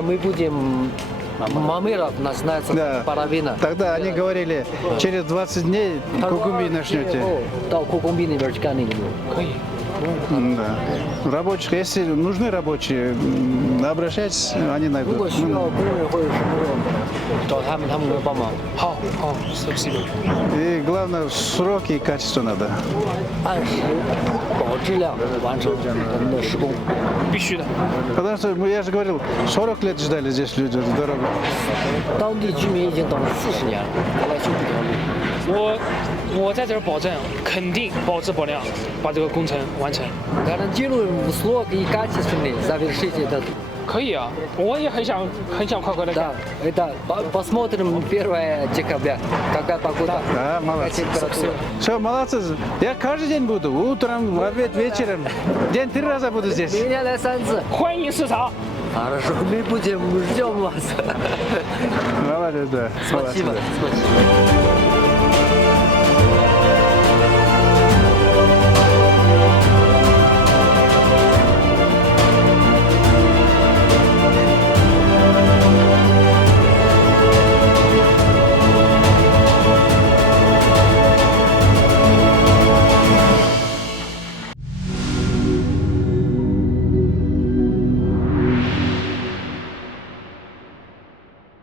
сегодня мы будем Мамыров, начинается половина. Тогда они говорили, через 20 дней Кукумби начнете. Да, Кукумби не верчканы. 可以。 Да. Рабочих, если нужны рабочие, обращайтесь, они 如 найдут. 果需要工人或者什么，找他们，他们会帮忙。好，好，спасибо。 И главное, сроки и качество надо. 按时保质量完成我们的施工。 必须的。 Потому что, я же говорил, 40 лет ждали здесь люди эту дорогу. 当地居民已经等了40年了，来修这条路。 我在这儿保证，肯定保质保量，把这个工程完成。 Гарантирую сроки и качественные завершить этот. 可以啊，我也很想快快的干。 Да, это посмотрим 1 декабря, какая погода. Да, молодцы. Температура. Все, молодцы. Я каждый день буду. Утром, в обед, вечером. День 3 раза буду здесь. 明天来3次。 欢迎市场。 Хорошо, мы будем ждем вас. Молодец, да. Спасибо. Молодцы. Спасибо.